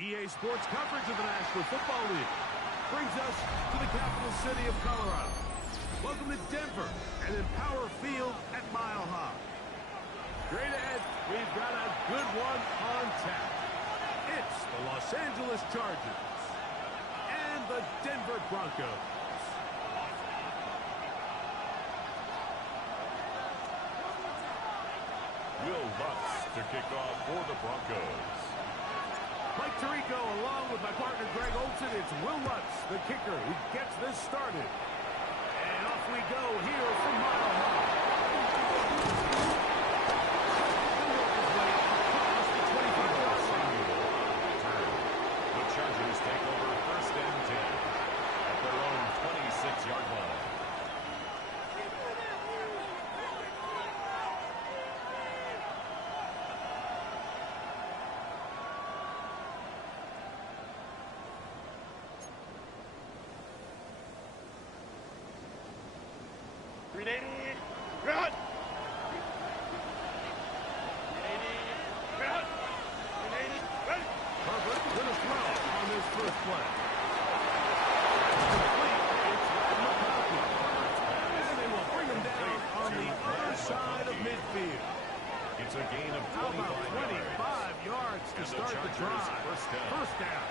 EA Sports coverage of the National Football League brings us to the capital city of Colorado. Welcome to Denver and Empower Field at Mile High. Straight ahead, we've got a good one on tap. It's the Los Angeles Chargers and the Denver Broncos. Will Lutz to kick off for the Broncos. Mike Tirico along with my partner Greg Olson. It's Will Lutz, the kicker, who gets this started. And off we go here from Mile High. The Chargers take over first and 10 at their own 26-yard line. It's a gain of 25 yards to start the drive. First down.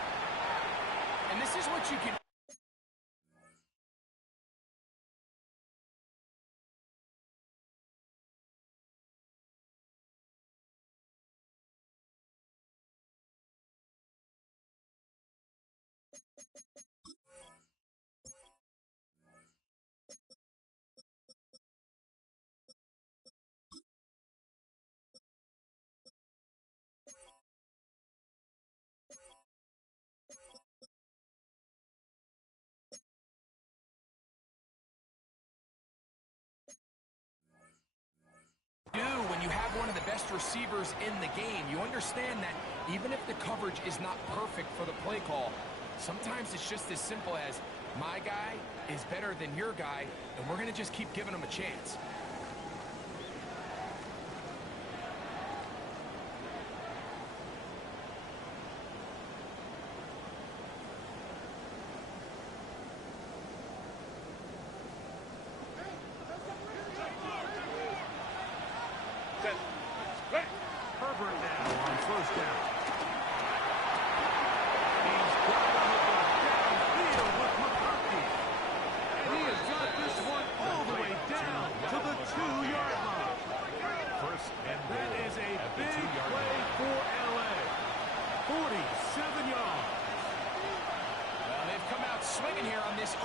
And this is what you can... When you have one of the best receivers in the game, you understand that even if the coverage is not perfect for the play call, sometimes it's just as simple as my guy is better than your guy, and we're going to just keep giving him a chance.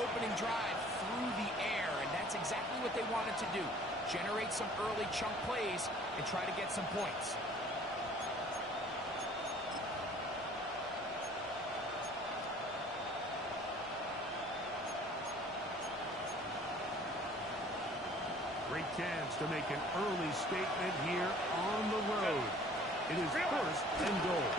Opening drive through the air, and that's exactly what they wanted to do. Generate some early chunk plays and try to get some points. Great chance to make an early statement here on the road. It is first and goal.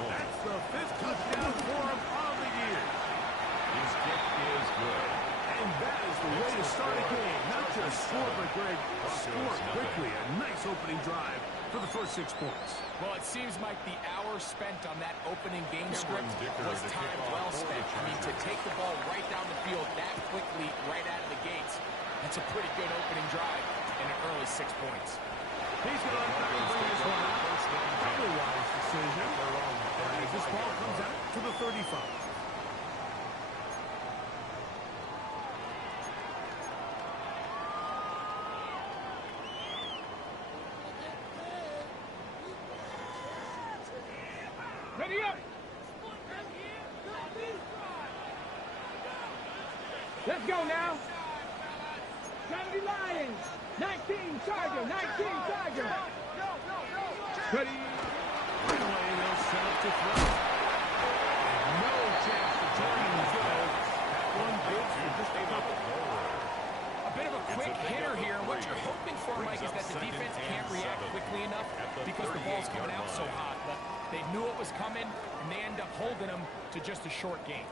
That's the fifth touchdown for him on the year. His kick is good. And that is the way to start a game. Not just score, but Greg, score quickly. A nice opening drive for the first 6 points. Well, it seems like the hour spent on that opening game script was time well spent. I mean, to take the ball right down the field that quickly, right out of the gates, that's a pretty good opening drive and an early 6 points. He's going to bring this one out. Probably wise decision. As this ball comes out to the 35. Ready up. Let's go now. 70 Lions. 19 Charger. 19 Charger. Ready. Right away, they'll set up to throw. No chance to turn and go. That one big for just a couple. A bit of a quick hitter here. What you're hoping for, Mike, is that the defense can't react quickly enough because the ball's coming out so hot. But they knew it was coming, and they end up holding them to just a short game.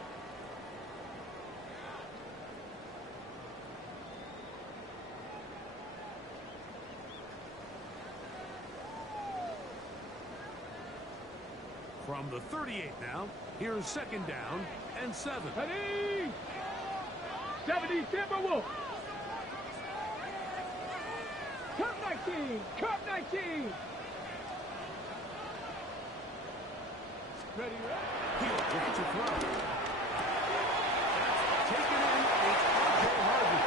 From the 38 now, here's second down and 7. Ready? 70 Timberwolves. Cup 19. Cup 19. Ready? He'll get to throw. Taken in, it's R.J. Harvey.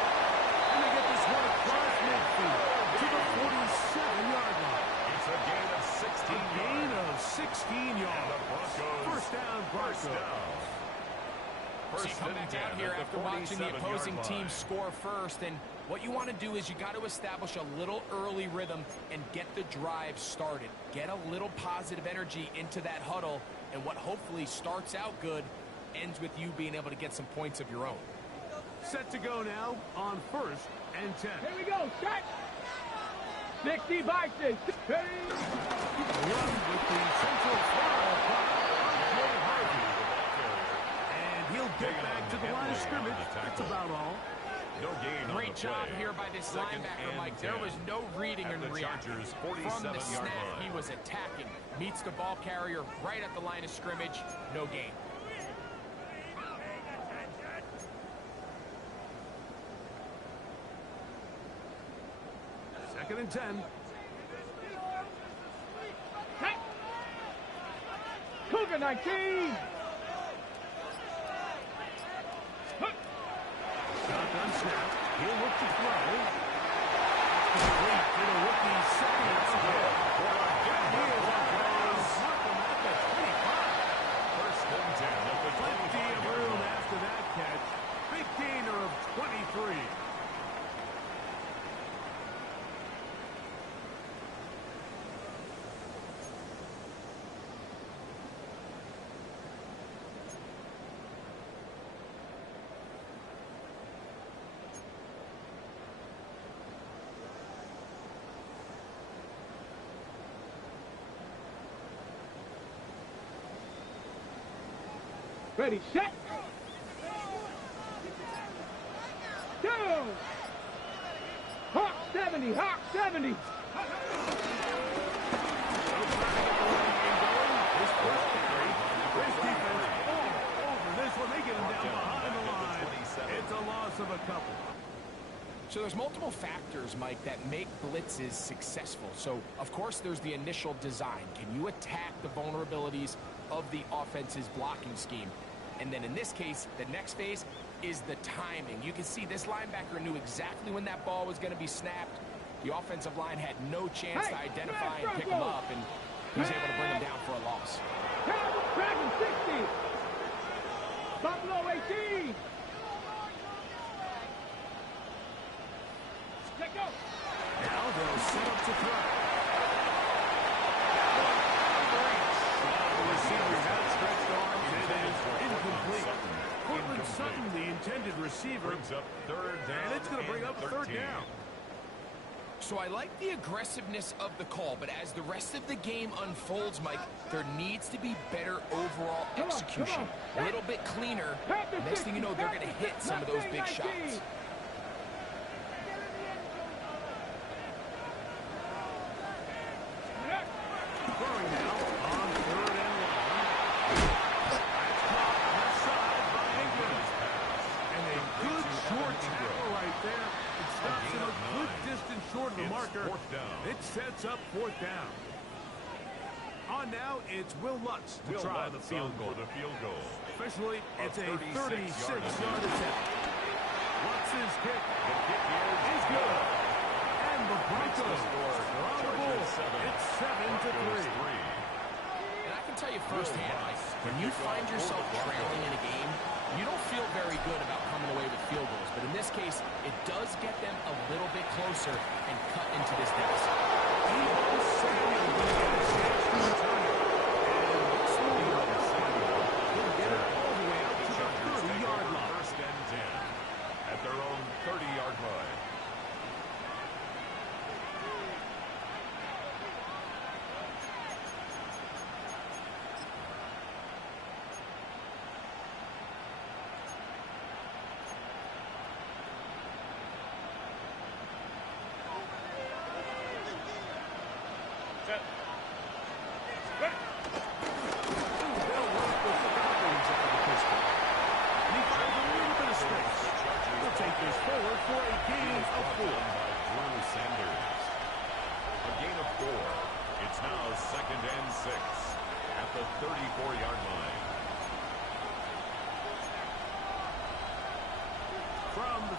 And they get this one across midfield to the 47-yard line. It's a gain of 16 A gain of 16 yards. First down, Broncos. So you come back out here after watching the opposing team score first, and what you want to do is you got to establish a little early rhythm and get the drive started. Get a little positive energy into that huddle, and what hopefully starts out good ends with you being able to get some points of your own. Set to go now on first and 10. Here we go. Set. 60 by 6. Ready? Run with the Central Florida R.J. Harvey. And he'll get back to the line of scrimmage. That's about all. No gain. Great job here by this linebacker, Mike. There was no reading and reacting. From the snap, he was attacking. Meets the ball carrier right at the line of scrimmage. No gain. Second and 10. Hey. Cougar 19. Shotgun snap. He'll look to throw. Complete to the rookie second and 12. Here's how it goes. Markham at the 25. First and 10 at the 25. Plenty of room after that catch. Big gainer of 23. Ready, set. Down. Hawk 70, Hawk 70. This defense all over this one. They get him down behind the line. It's a loss of a couple. So there's multiple factors, Mike, that make blitzes successful. So, of course, there's the initial design. Can you attack the vulnerabilities of the offense's blocking scheme? And then in this case, the next phase is the timing. You can see this linebacker knew exactly when that ball was going to be snapped. The offensive line had no chance to identify and pick him up, and he was able to bring him down for a loss. Dragon 60. Buffalo 18. Let go. Now they'll set up to throw. The receiver has stretched arms. It is incomplete. Cortland Sutton, the intended receiver. Brings up third down. And it's going to bring up third down. So I like the aggressiveness of the call, but as the rest of the game unfolds, Mike, there needs to be better overall execution. A little bit cleaner. Next thing you know, they're going to hit some of those big shots. Throwing now on third and long. That's caught on the side by Ingram. And a good short tackle right there. It stops him a good distance short of the marker. It sets up fourth down. On now, it's Will Lutz to try the field goal. Officially, it's a 36-yard attempt. Lutz's kick is good. And the Broncos are on the board. It's 7-3. And I can tell you firsthand, Mike, when you find yourself trailing in a game, you don't feel very good about coming away with field goals. But in this case, it does get them a little bit closer and cut into this deficit. Deebo Samuel will get a chance to return it. And looks like he'll get it all the way out to the 30-yard line. First and 10 at their own 30-yard line.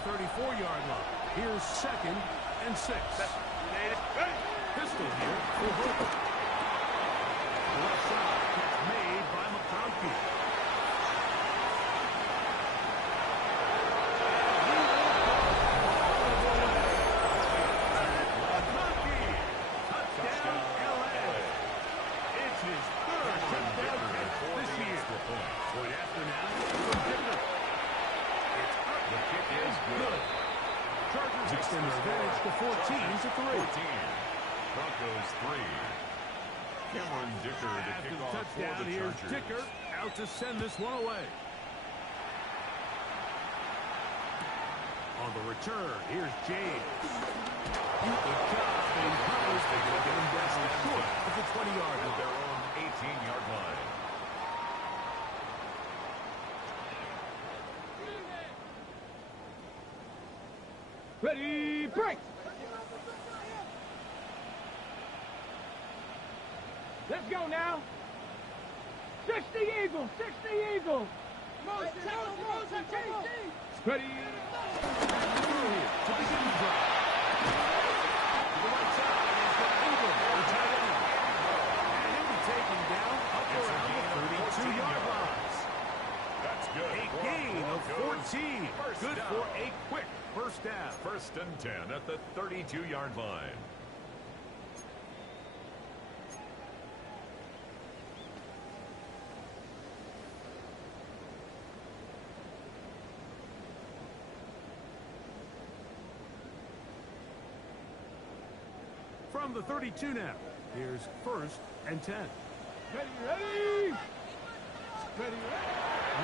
34-yard line. Here's 2nd and 6. Pistol here for Broncos. Left side catch made by McConkey. Extend their advantage to 14-3. Broncos 3. Cameron Dicker to After kick the off touchdown, for the here's Chargers. Dicker out to send this one away. On the return, here's James. Good job being close. They're going to get him down short of the 20-yard line. Their own 18-yard line. Ready, break. Let's go now. 60 Eagles, 60 Eagles. Ready. To begin the drive. To the right side, he's got Ingram, the tight end. And he'll be taken down up around the 32-yard lines. That's good. A gain of 14. Good for a quick first down. 1st and 10 at the 32-yard line. From the 32 now, here's 1st and 10. Ready, ready. Ready, ready.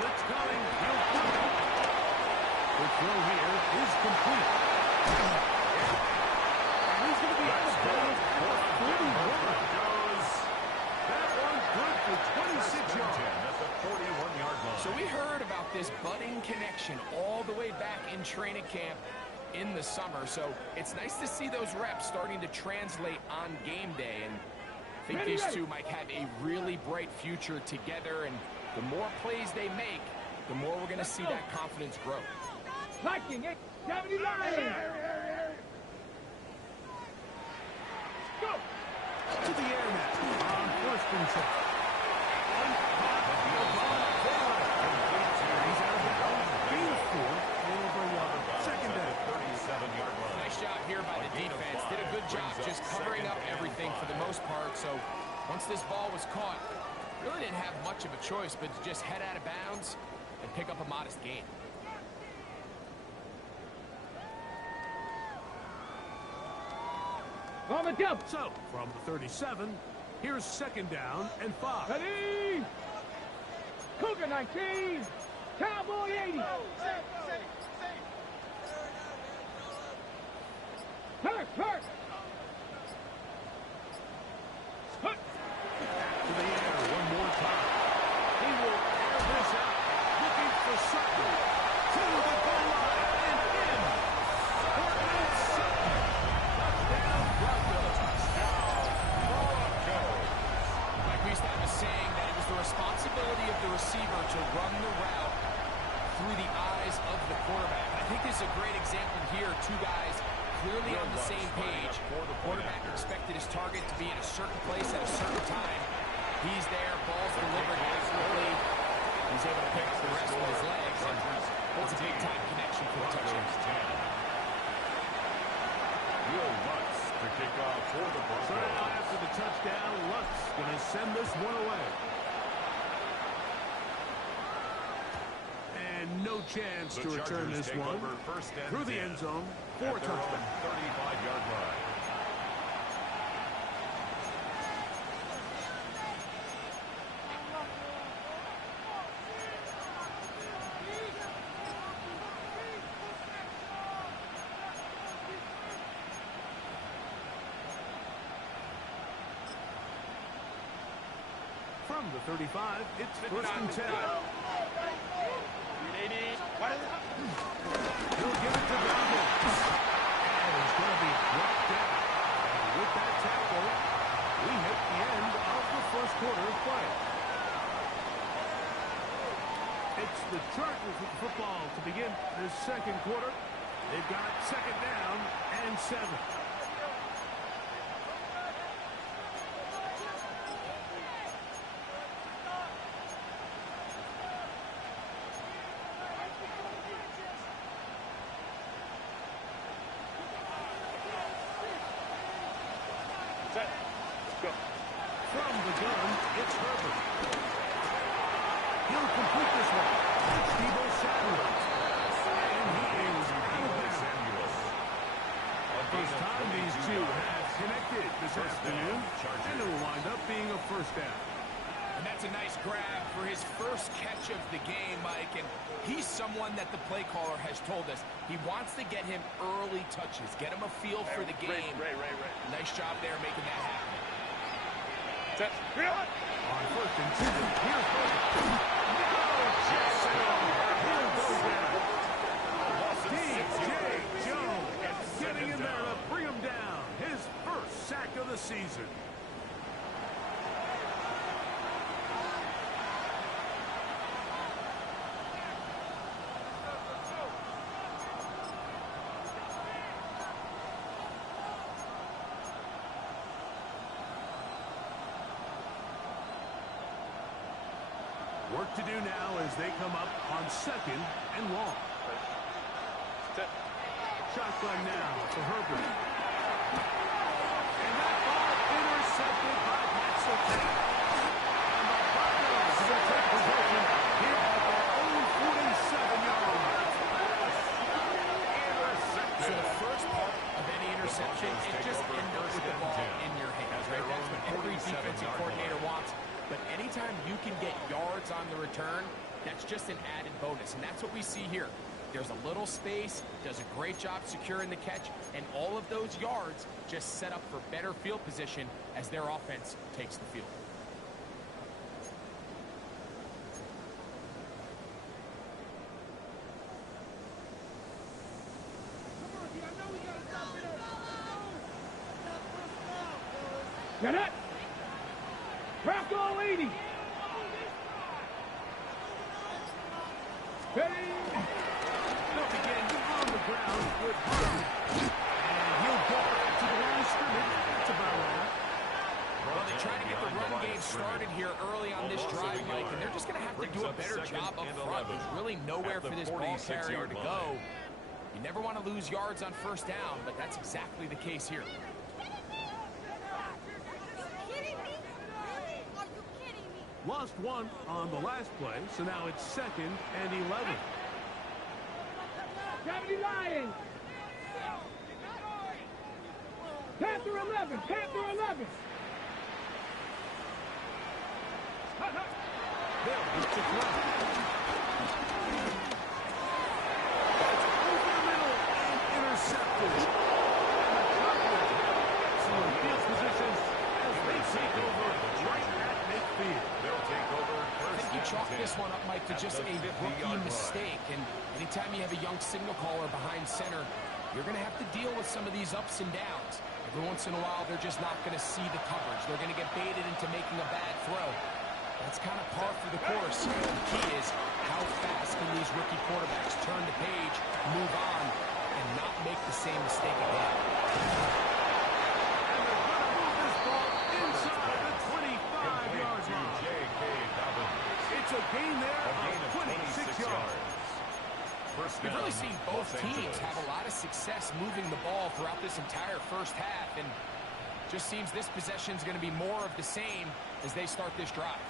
Blitz coming. He'll throw it. The throw here is complete. And he's going to be out of bounds at the 41. That one good for 26 yards. At the 41-yard line. So we heard about this budding connection all the way back in training camp in the summer. So it's nice to see those reps starting to translate on game day. And I think these two might have a really bright future together. And the more plays they make, the more we're going to see that confidence grow. Liking it. 79. Go. To the air now on 1st and 10. He's out of bounds. Gain of 4. They'll bring up 2nd down. 37-yard line. Nice job here by the defense. Did a good job just covering up everything for the most part. So once this ball was caught, really didn't have much of a choice but to just head out of bounds and pick up a modest gain. On the double. So, from the 37, here's 2nd down and 5. Ready. Cougar 19. Cowboy 80. Hurt, hurt. Hurt. To the air one more time. He will air this out. Looking for Sutton. To the goal line and in. Cortland Sutton. Touchdown, Broncos. Like we used to have a saying that it was the responsibility of the receiver to run the route through the eyes of the quarterback. I think this is a great example here. Two guys clearly on the same page. The quarterback expected his target to be in a certain place at a certain time. He's there, ball's delivered accurately. He's able to pick up the rest with his legs. And it's a big-time connection for a touchdown. Will Lutz to kick off for the So Broncos. now after the touchdown, Lutz going to send this one away. And no chance The to return Chargers this take one over 1st and through the 10 end zone for a at their own touchdown. 35-yard line. From the 35, it's 1st and 10. He'll give it to Broncos. And he's going to be brought down. And with that tackle, we hit the end of the 1st quarter of play. It's the Chargers with the football to begin this 2nd quarter. 7. From the gun, it's Herbert. He'll complete this one. It's Deebo Samuel. And he is out of bounds. First time these two have connected this afternoon, and it will wind up being a first down. And that's a nice grab for his first catch of the game, Mike. And he's someone that the play caller has told us he wants to get him early touches, get him a feel for the game. Nice job there making that happen. On first and 10, here's Herbert. DJ Jones getting in there to bring him down. His first sack of the season. Work to do now as they come up on 2nd and long. Shotgun now to Herbert. And that ball intercepted by Paxton. And the Broncos will take possession here at their own 47-yard line. So the first part of any interception, it just ends up with the ball in your hands, right? That's what every defensive coordinator wants. But anytime you can get yards on the return, that's just an added bonus. And that's what we see here. There's a little space, does a great job securing the catch, and all of those yards just set up for better field position as their offense takes the field. Get it! Crack all 80! Ready! They'll begin on the ground with Herbert. And he'll go to the line of scrimmage. That's about right. Well, they try to get the run game started here early on this drive, Mike, and they're just going to have to do a better job up front. There's really nowhere for this ball carrier to go. You never want to lose yards on first down, but that's exactly the case here. Lost one on the last play, so now it's 2nd and 11. Gravity Lions! Panther 11! Panther 11! They'll get to throw. That's over the middle and intercepted. Excellent field position as they take over right at midfield. They'll take over I think you chalk this one up, Mike, to just a rookie mistake. And anytime you have a young signal caller behind center, you're going to have to deal with some of these ups and downs. Every once in a while, they're just not going to see the coverage. They're going to get baited into making a bad throw. That's kind of par for the course. The key is how fast can these rookie quarterbacks turn the page, move on, and not make the same mistake again. And they're going to move this ball inside the 25-yard line. It's a gain there of 26 yards. We've really seen both teams have a lot of success moving the ball throughout this entire first half, and just seems this possession is going to be more of the same as they start this drive.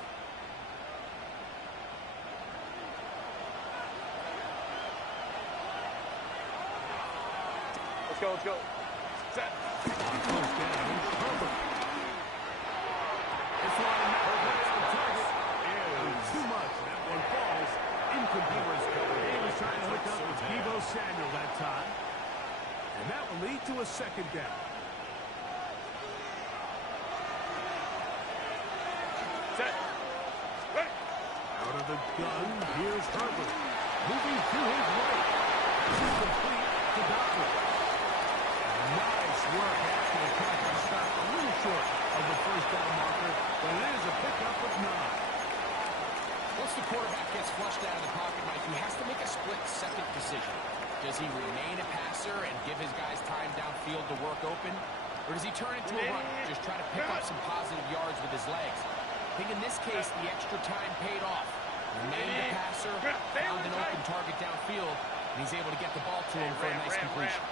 Let's go. Set. First down, Herbert. This one, that's the target. And too much. That one falls incomplete. He was trying to hook up with Deebo Samuel that time. And that will lead to a 2nd down. Set. Ready. Out of the gun, here's Herbert. Moving to his right. Complete to Douglas. Nice work after the catch and stop. A little short of the first down marker, but it is a pickup of 9. Once the quarterback gets flushed out of the pocket, Mike, he has to make a split-second decision. Does he remain a passer and give his guys time downfield to open? Or does he turn into a run, just try to pick up some positive yards with his legs? I think in this case, the extra time paid off. Remained the passer, found an open target downfield, and he's able to get the ball to him for a nice completion.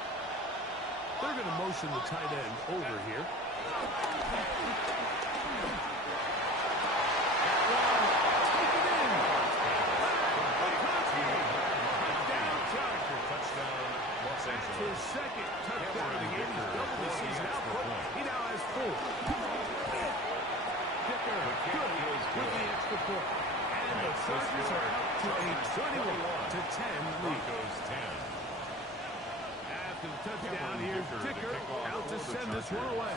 They're going to motion the tight end over here. That's his second touchdown of the game. He's doubled the season output. He now has 4. Dicker, good with the extra point. And the Chargers are out to a 21-10 lead. After the touchdown, here's Dicker out to send this one away.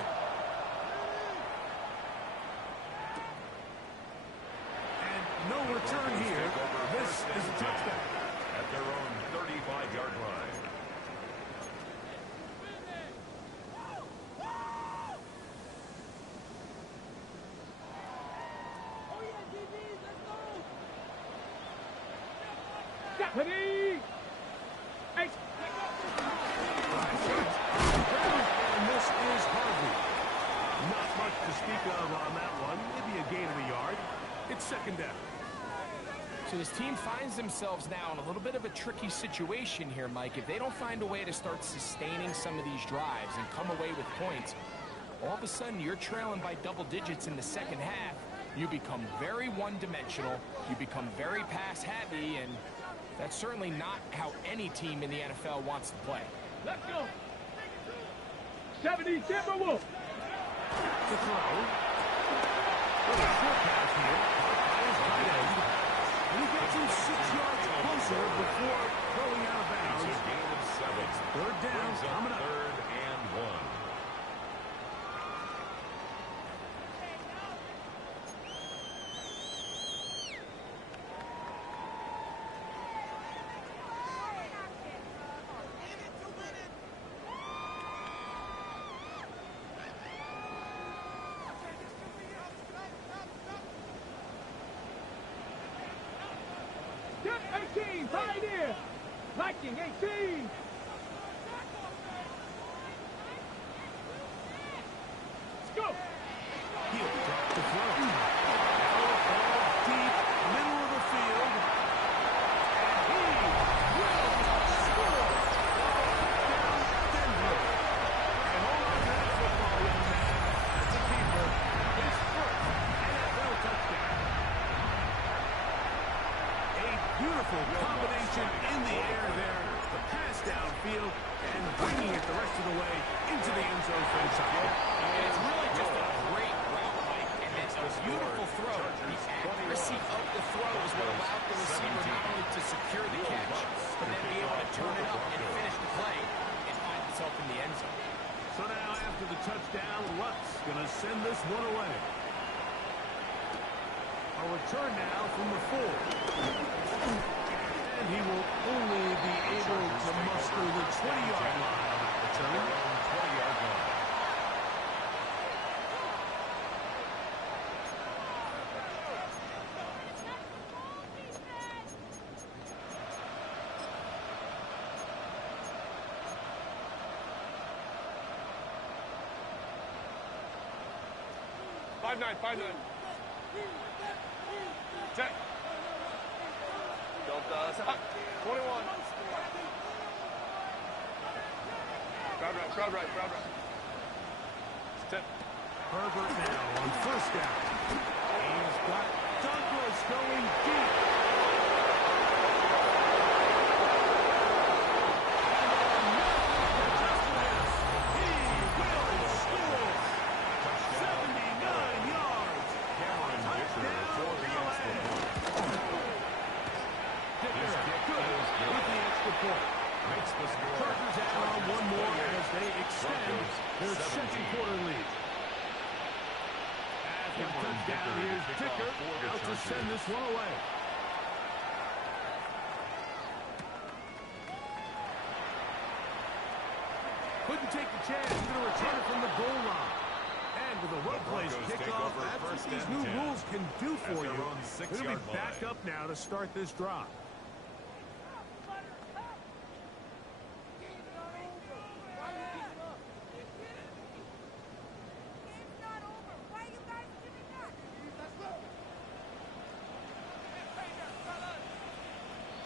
And no return here. This is a touchdown. At their own 35-yard line. Deputy! Hey. And this is Harvey. Not much to speak of on that one. Maybe a gain of a yard. It's second down. So his team finds themselves now in a little bit of a tricky situation here, Mike. If they don't find a way to start sustaining some of these drives and come away with points, all of a sudden you're trailing by double digits in the second half. You become very one-dimensional. You become very pass-heavy, and that's certainly not how any team in the NFL wants to play. Let's go. 70 Timberwolves. To throw. With a short pass here. By his tight end. And he gets him 6 yards closer before throwing out of bounds. It's a gain of 7. Third down, coming up. 3rd and 1. Step 18, Pioneer. Viking 18. Let's go. He'll drop the throw. Deep, middle of the field. And he will score. Down Denver. And hold on to that football, young man. That's a keeper. His first NFL touchdown. A beautiful combination in the air there. The pass downfield and bringing it the rest of the way into the end zone fence side. And it's really just a great route, Mike, and it's a beautiful throw. The accuracy of the throw is what allowed the receiver not only to secure the catch, but then be able to turn it up and finish the play and find himself in the end zone. So now after the touchdown, Luck's going to send this one away. A return now from the 4. And he will only be able to muster the 20-yard line on that return. 20-yard line. Five nine. Check. Delta. 21. Crowd right. Step. Herbert now on first down. He's got Douglas going deep. He will score. 79 yards. Touchdown, LA. Dicker, good with the extra point. Makes the score. Chargers add on one more as they extend their second quarter lead. After the touchdown, here's Dicker out to send this one away. Couldn't take the chance. He's going to return it from the goal line. And with a well-placed kickoff, that's what these new rules can do for you. They're going to be back up now to start this drive.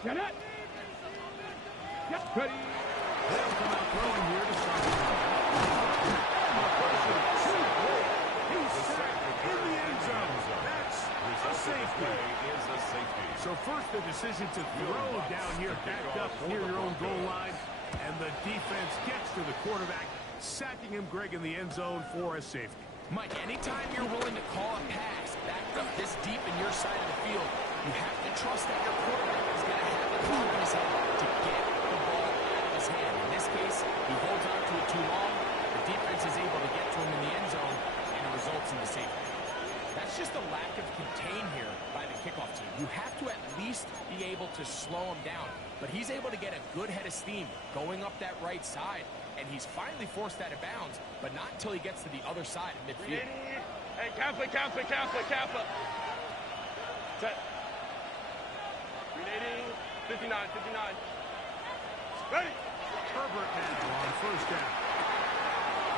Get it. Yep. Ready. They'll come out throwing here to start the drive. He's sacked in the end zone. That's a safety. So first the decision to throw down here, backed up near your own goal line, and the defense gets to the quarterback, sacking him, Greg, in the end zone for a safety. Mike, anytime you're willing to call a pass backed up this deep in your side of the field, you have to trust that your quarterback is going to have the ball in his head to get the ball out of his hand. In this case, he holds on to it too long. The defense is able to get to him in the end zone, and it results in the safety. That's just a lack of contain here by the kickoff team. You have to at least be able to slow him down, but he's able to get a good head of steam going up that right side, and he's finally forced out of bounds, but not until he gets to the other side of midfield. Hey, cancel. Set. 59. Ready. Herbert now on first down.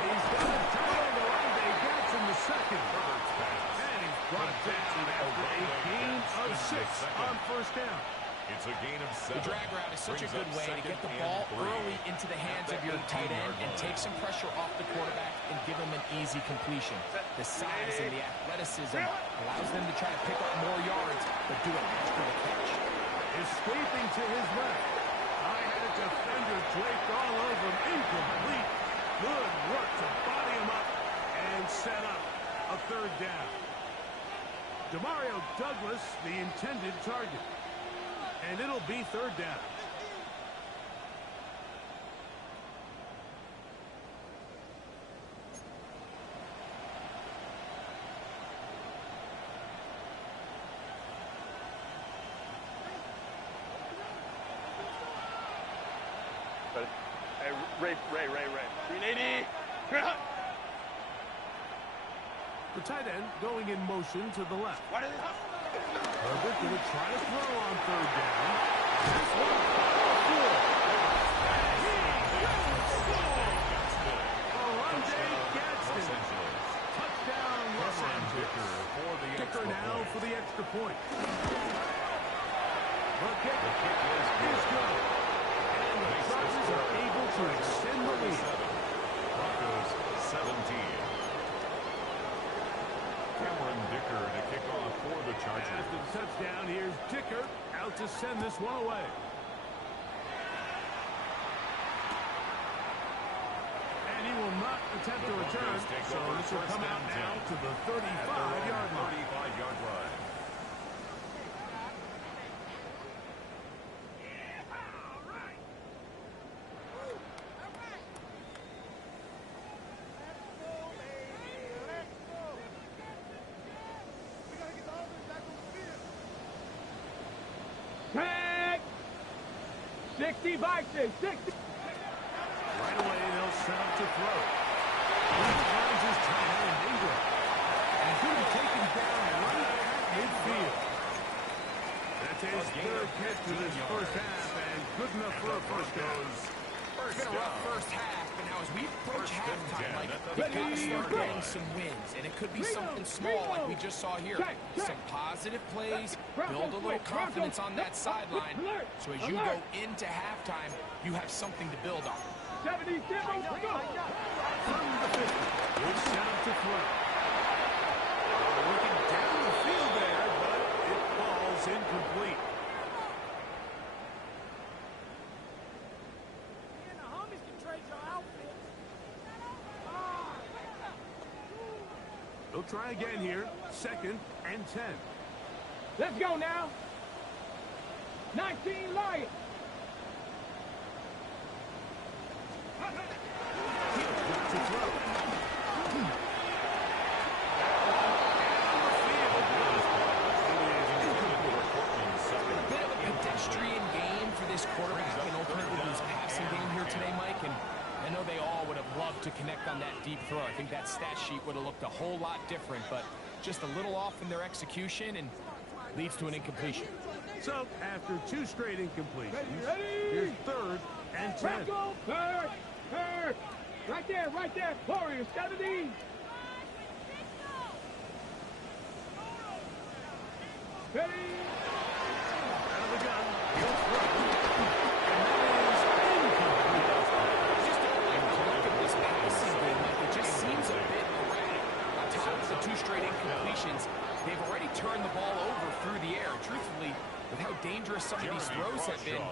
He's got a turnover on Day Jackson the second. And he's brought down after a gain of 6 on first down. It's a gain of 7. The drag route is such a good way to get the ball early into the hands of your tight end and take some pressure off the quarterback and give him an easy completion. The size and the athleticism allows them to try to pick up more yards, but do it after the catch. Escaping to his left. I had a defender draped all over him. Incomplete. Good work to body him up and set up a third down. Demario Douglas, the intended target. And it'll be third down. Hey, Ray. 380. The tight end going in motion to the left. What is it? Herbert going to try to throw on third down. This one. Touchdown, Los Angeles. Dicker now for the extra point. The kick is good. And the Chargers are able to extend the lead. Broncos 17. Cameron Dicker to kick off for the Chargers. After the touchdown, here's Dicker out to send this one away. And he will not attempt to return, so this will come out now to the 35-yard line. 35-yard line. Tag! 60 by 6. 60. Right away, they'll set up to throw. He finds his tight end, Ingram. And he's going to take him down right at midfield. That's his third catch of this first half, and good enough for a first down. It's been a rough first half, but now as we approach halftime, like, they've got to start getting some wins, and it could be something small like we just saw here. Some positive plays, build a little confidence on that sideline, so as you go into halftime, you have something to build on. 77, go! From the 50, he's set up to throw. Looking down the field there, but it falls incomplete. They'll try again here. 2nd and 10. Let's go now. 19 Lions. To throw. A bit of a pedestrian game for this quarterback and ultimately his passing game here today, Mike, and I know they all would have loved to connect on that deep throw. I think that stat sheet would have looked a whole lot different, but just a little off in their execution and leads to an incompletion. So, after 2 straight incompletions, here's 3rd and 10. Third. Right there. Warriors, 70. Ready. Out of the gun. He'll Just don't like the look of this passing game. Like, it just seems a bit erratic. On top of the 2 straight incompletions, they've already turned the ball over through the air. Truthfully, with how dangerous some of these throws have been,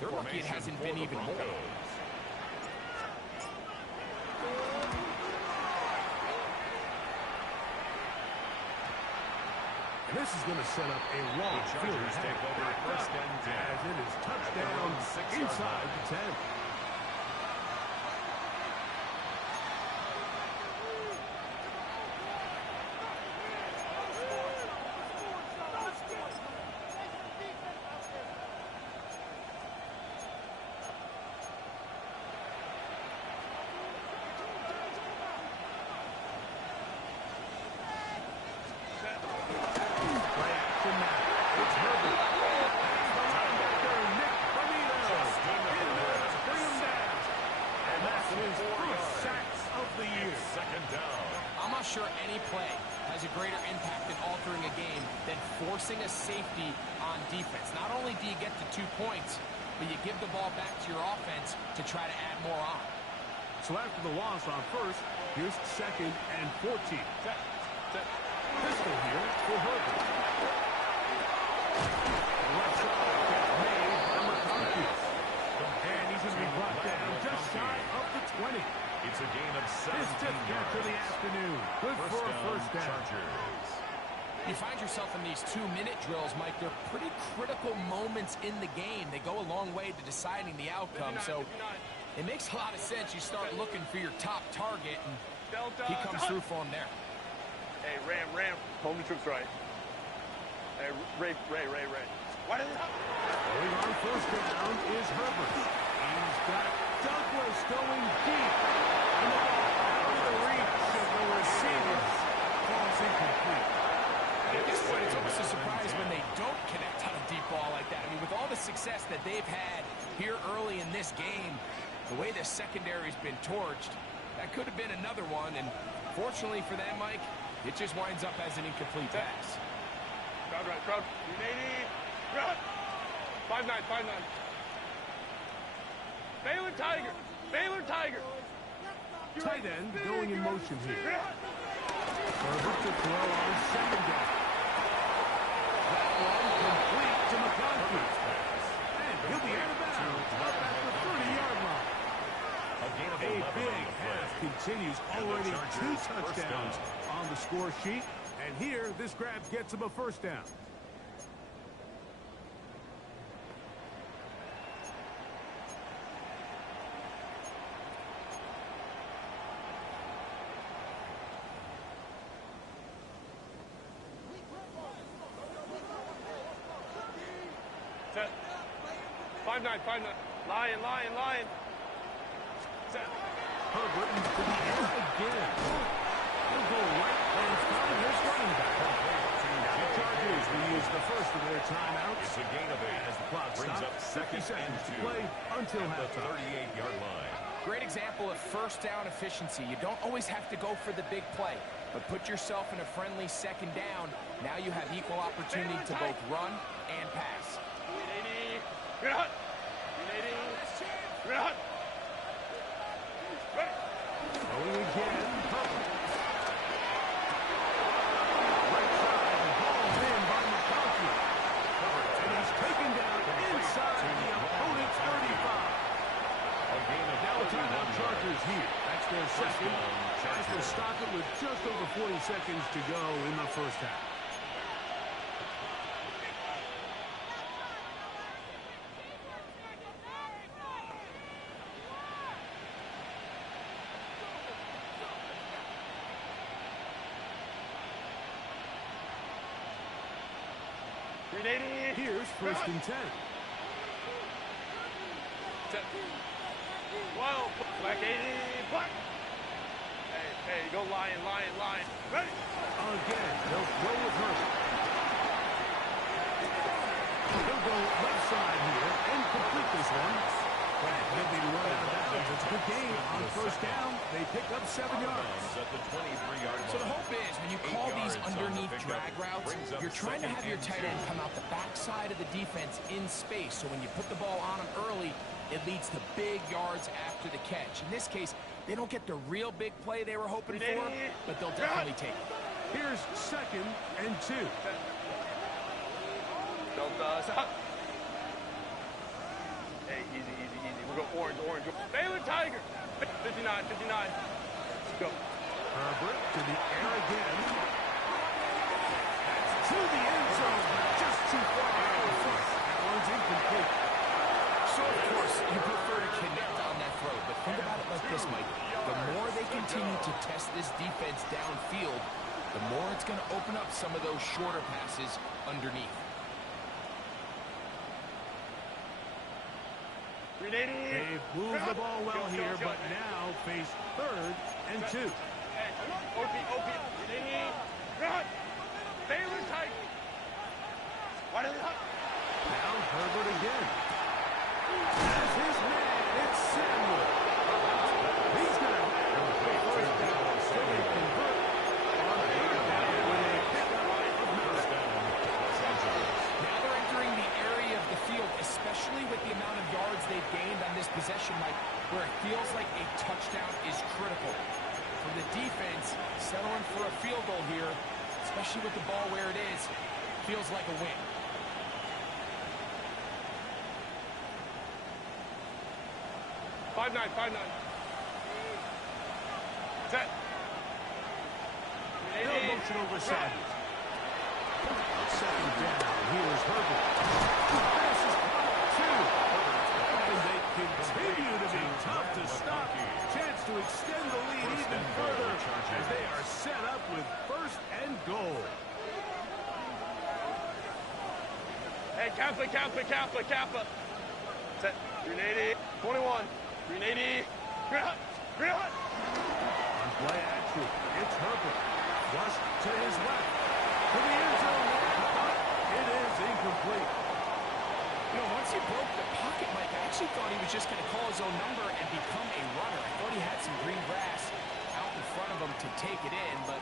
they're lucky it hasn't been even more. And this is going to set up a long field take over first and 10 as it is touchdown inside the 10. Sure any play has a greater impact in altering a game than forcing a safety on defense. Not only do you get the 2 points, but you give the ball back to your offense to try to add more on. So after the loss on first, here's 2nd and 14. Pistol here for Herbert. Left side gets made by McConkey. And he's going to be brought down just shy of the 20. It's a gain of 17 His 5th catch of the afternoon. Good for a first down. Chargers. You find yourself in these 2-minute drills, Mike. They're pretty critical moments in the game. They go a long way to deciding the outcome. So it makes a lot of sense. You start looking for your top target, and he comes through for him there. Hey, Ram. Home the troops right. Hey, Ray. What is it? Going on first down is Herbert. He's got Douglas going deep. And the ball out of the reach of the receiver. Falls incomplete. At this point, it's almost a surprise when they don't connect on a deep ball like that. I mean, with all the success that they've had here early in this game, the way the secondary's been torched, that could have been another one. And fortunately for them, Mike, it just winds up as an incomplete pass. Crowd right, crowd. 180. Crowd. 5-9. Baylor Tiger. Tight end going in motion here. Herbert to throw on 2nd down. That one complete to McConkey. And he'll be out of bounds up at the 30-yard line. A big half continues. Already 2 touchdowns on the score sheet. And here, this grab gets him a first down. Set. 5-9. Lion. Set. Herbert to the air again. He'll go right and find his running back. The Chargers will use the first of their timeouts. It's a gain of 8 as the clock brings stops. up 2nd and 2 to play until the halftime. 38-yard line. Great example of first down efficiency. You don't always have to go for the big play, but put yourself in a friendly 2nd down. Now you have equal opportunity to both run and pass. 180. Going again, Herbert. Right side, hauled in by McConkey. And he's taken down inside the opponent's 35. Now a timeout Chargers here. That's their 2nd. Tries to stop it with just over 40 seconds to go in the first half. Here's 1st and 10. Set. Whoa. Black 80. Black. Hey, go lion. Ready? Again, they'll throw with Herbert. He'll go left side here and complete this one. But he'll be run out of bounds. It's a good game on first down. They pick up 7 yards. At the 23-yard line. So the hope is when you call these these underneath drag routes, you're trying to have your tight end come out the backside of the defense in space. So when you put the ball on him early, it leads to big yards after the catch. In this case, they don't get the real big play they were hoping for, but they'll definitely take it. Here's 2nd and 2. Don't stop. Hey, easy, easy, easy. We'll go orange, orange. Baylor Tiger. 59, 59. Let's go. Herbert to the air again. That's to the end zone, but just too far out of front. That one's incomplete. So, of course, you prefer to connect on that throw, but think about it like this, Mike. The more they continue to test this defense downfield, the more it's going to open up some of those shorter passes underneath. They've moved the ball well here, but now face 3rd and 2. OP. Run. Baylor Tiger. Why did they Now Herbert again. That's his man. It's Samuel. He's going to have a first down. So they convert on 3rd down with a pickup of Now they're entering the area of the field, especially with the amount of yards they've gained on this possession, Mike, where it feels like a touchdown is critical. For the defense, settling for a field goal here, especially with the ball where it is, feels like a win. Five nine. Set. no motion over Sanders. 2nd down. Here's Herbert. Pass is caught 2. And they continue to be tough to stop. Chance to extend the lead even further as they are set up with 1st and goal. Hey, Kappa. Set. 380. 21. 380. Green hut. On play action, it's Herbert. Flush to his left. To the end zone. It is incomplete. You know, once he broke the pocket, Mike, I actually thought he was just going to call his own number and become a runner. I thought he had some green grass out in front of him to take it in, but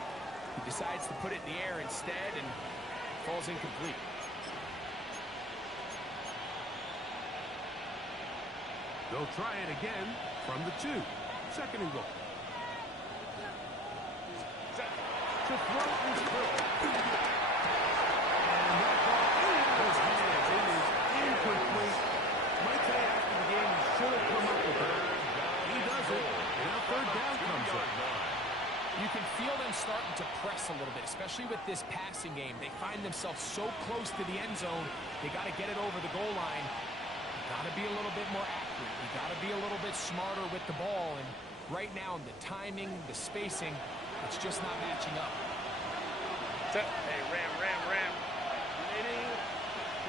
he decides to put it in the air instead and falls incomplete. They'll try it again from the 2. 2nd and goal. To throw is Hill. And that ball in his hands. It is incomplete. Might say after the game he should have come up with it. He doesn't. And now 3rd down comes up. You can feel them starting to press a little bit, especially with this passing game. They find themselves so close to the end zone, they got to get it over the goal line. Got to be a little bit more accurate. You got to be a little bit smarter with the ball. And right now, the timing, the spacing, it's just not matching up. Set. Hey, ram.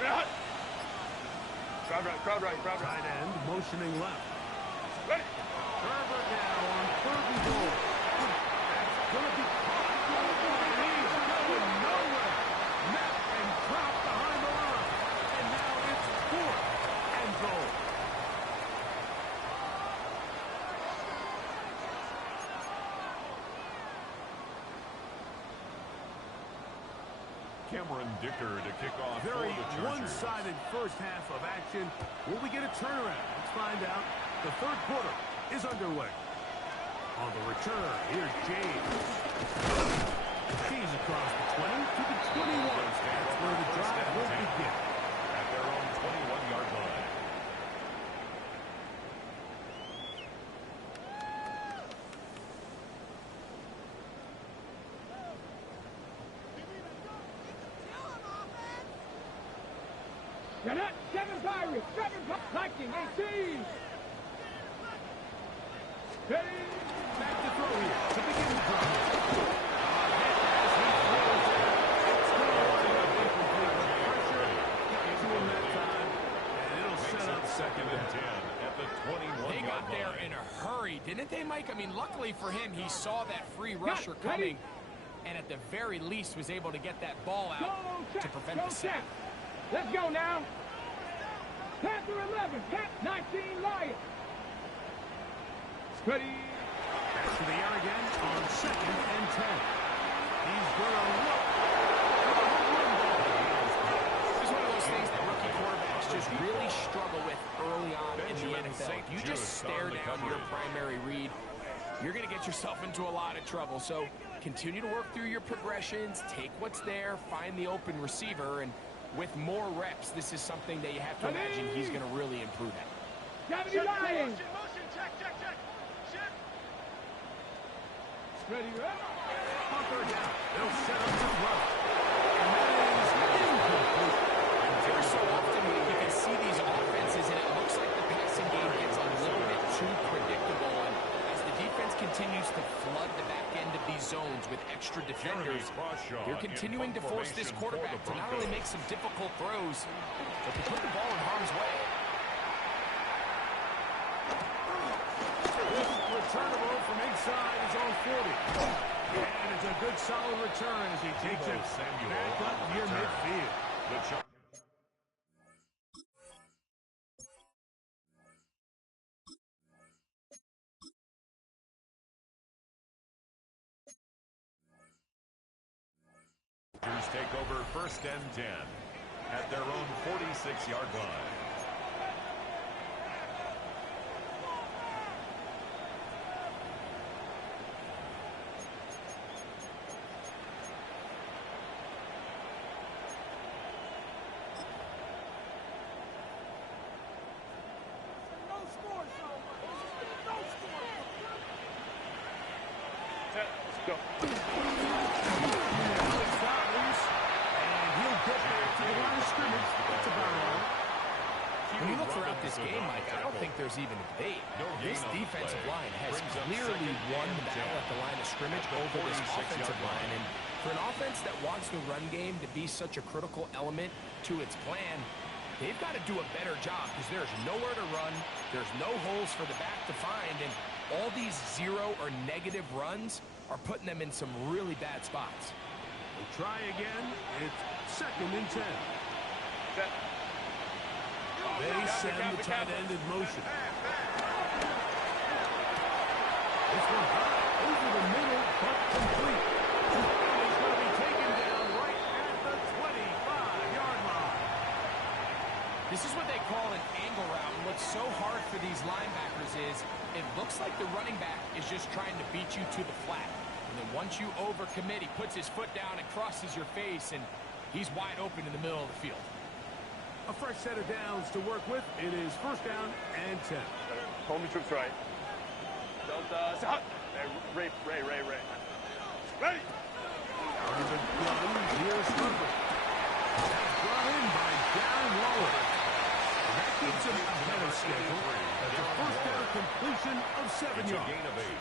Run. Crowd right. Tight end motioning left. Ready. Herbert now on 3rd and goal. That's going to be caught. He's going nowhere. Met and dropped behind the line. And now it's 4th and goal. Cameron Dicker to kick off. Very for the Chargers. one-sided first half of action. Will we get a turnaround? Let's find out. The 3rd quarter is underway. On the return, here's James. He's across the 20 to the 21. That's where the drive will begin. At their own 21-yard line. Seven Pirates, 7 Viking, 18. Ready? Back to throw here to begin the drive. Second and 10 at the 21-yard line. They got there in a hurry, didn't they, Mike? I mean, luckily for him, he saw that free rusher coming, and at the very least was able to get that ball out to prevent the sack. Let's go now. Panther 11, Pat 19, Lion. Ready? Pass to the air again on 2nd and 10. He's going to run. So if you just stare down your primary read, you're going to get yourself into a lot of trouble. So continue to work through your progressions, take what's there, find the open receiver, and with more reps, this is something that you have to imagine he's going to really improve at. Gotta be lying. Check. Shift. Ready, ready. On third down, they'll set up to throw. And that is incomplete. Every so often, you can see these offenses, and it looks like the passing game gets a little bit too predictable. And as the defense continues to flood the back end of these zones with extra defenders, they're continuing to force this quarterback to not only make some difficult throws, but to put the ball in harm's way. This returnable from inside his own 40. And it's a good solid return as he takes it back up near midfield. Take over 1st and 10 at their own 46-yard line. Let's go. When you look throughout this game, Mike, I don't think there's even a debate. This defensive line has clearly won the battle at the line of scrimmage over this offensive line. And for an offense that wants the run game to be such a critical element to its plan, they've got to do a better job because there's nowhere to run, there's no holes for the back to find, and all these zero or negative runs are putting them in some really bad spots. We'll try again. It's 2nd and 10. Set. They send the tight end in motion. This one high over the middle, but complete. And he's going to be taken down right at the 25-yard line. This is what they call an angle route. And what's so hard for these linebackers is it looks like the running back is just trying to beat you to the flat. And then once you overcommit, he puts his foot down and crosses your face, and he's wide open in the middle of the field. A fresh set of downs to work with. It is 1st down and 10. Hold me troops right. Don't, stop. Ray. Ready. Out of the gun, here's Herbert. That's brought in by Darren Waller. And that keeps him ahead of schedule. That's a 1st down completion of 7 yards. Gain of 8.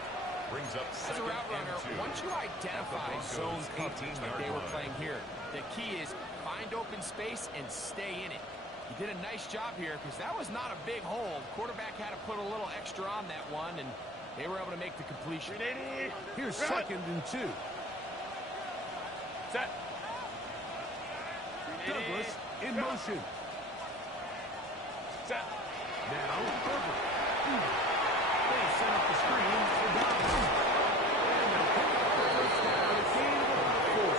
Brings up As a 2nd route and runner, 2. once you identify zone coverage like they were playing here, the key is find open space and stay in it. He did a nice job here because that was not a big hole. Quarterback had to put a little extra on that one, and they were able to make the completion. Here's 2nd and 2. Set. Douglas in motion. Set. Now, Herbert. They set up the screen for Douglas. And they'll pick up the 1st down. A gain of about 4.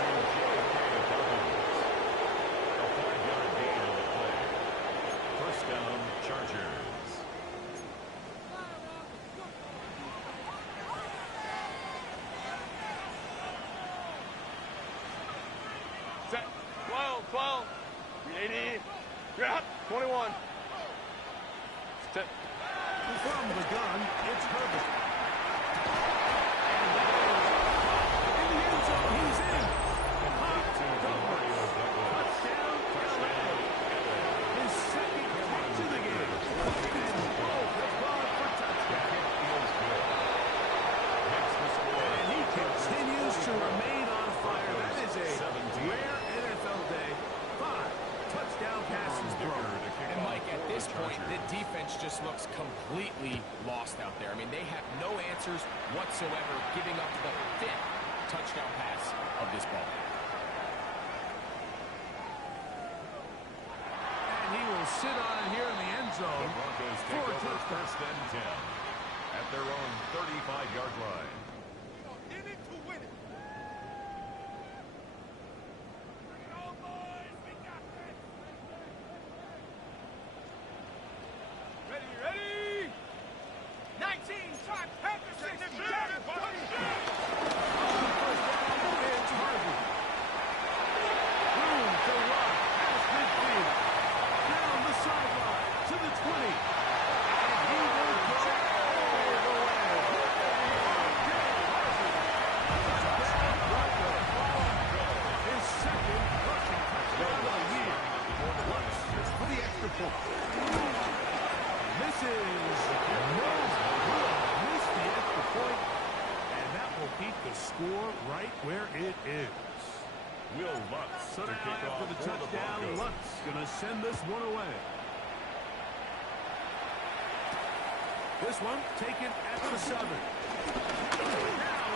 A 5-yard gain on the play. 1st down, Chargers. Set. 12. 380. Grab. 21. Set. From the gun, it's Herbert. And that is in the end zone. He's in. Touchdown, LA. His 2nd catch of the game. And both have gone for touchdown. And he continues to remain on fire. That is a rare NFL day. 5 touchdown passes thrown. And Mike, at this point, the defense just looks completely lost out there. I mean, they have no answers whatsoever, giving up the 5th touchdown pass of this ball. And he will sit on it here in the end zone. The Broncos take for a over touchdown. 1st and 10 at their own 35-yard line. In it to win it. Ready. where it is. Will Lutz So to now kick off after the for the touchdown, Broncos. Lutz going to send this one away. This one taken at the 7. Now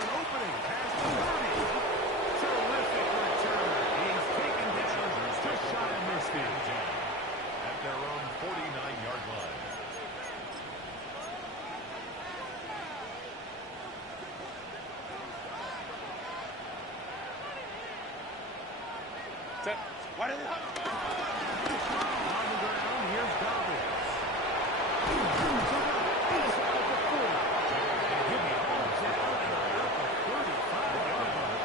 an opening past the 30. Terrific return. He's taken down just shy of midfield. At their own 49-yard line. Set. What is it? On the ground, here's Dobbins. He's out at the 4. And he'll be hauled down at about the 35-yard line.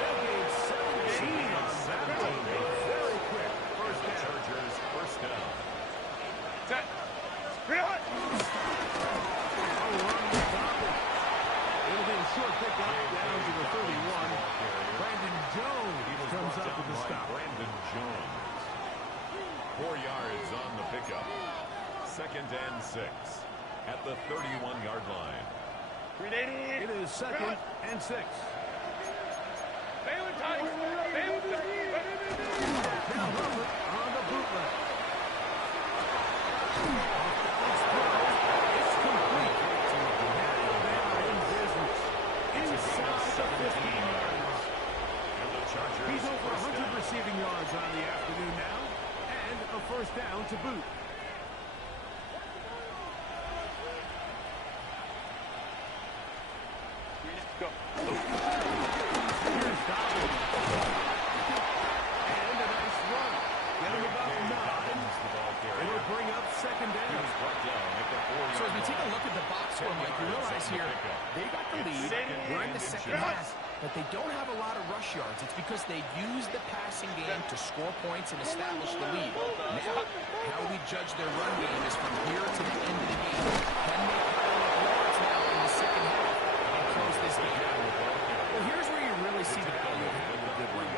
They'll gain 17 on that one. Very quick. First down. Chargers first down. Set. Real. Run with Dobbins. It'll be a short pickup down to the 31. Brandon Jones comes up with the stop. Brandon Jones. 4 yards on the pickup. 2nd and 6 at the 31-yard line. 380. It is 2nd and 6. Baylor tight. Baylor tight. Now Herbert on the bootleg. It's complete. Now they are in business. Inside the 15-yard line. And the Chargers He's over first 100 down. receiving yards on the afternoon now. And a first down to boot. Go. Here's Dobbins. And a nice run. Get him about 9. It'll bring up 2nd down. So as we take a look at the box score, Mike, you realize here they got the lead. We're in the second half, but they don't have a lot of rush yards. It's because they've used the passing game to score points and establish the lead. Now, how we judge their run game is from here to the end of the game. Can they pile up yards now in the second half and close this game out? Well, here's where you really see the value of having a good run.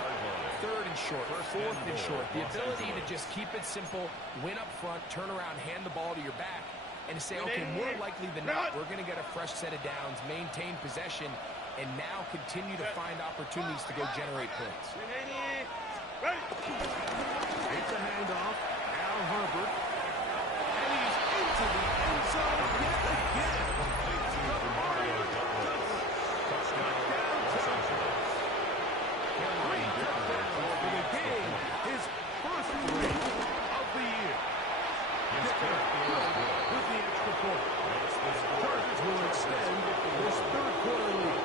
3rd and short, 4th and short. The ability to just keep it simple, win up front, turn around, hand the ball to your back, and say, okay, more likely than not, we're going to get a fresh set of downs, maintain possession, and now continue to find opportunities to go generate points. 380. Right. It's a handoff. Al Herbert. And he's into the end zone yet again. Great touchdown for the game. His first 3 of the year. Dicker with the extra point. Chargers will extend this 3rd quarter lead.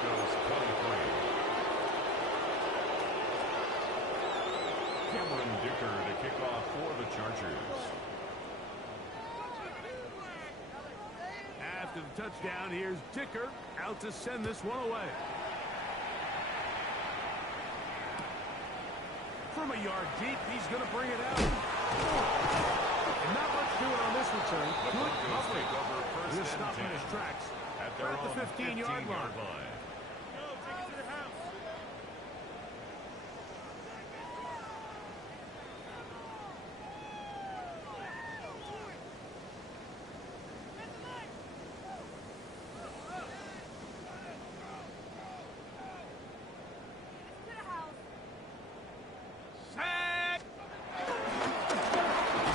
Cameron Dicker to kick off for the Chargers. After the touchdown, here's Dicker out to send this one away. From a yard deep, he's going to bring it out. And not much doing on this return. Good coverage. He'll stop in his tracks. At their Right at the 15-yard line.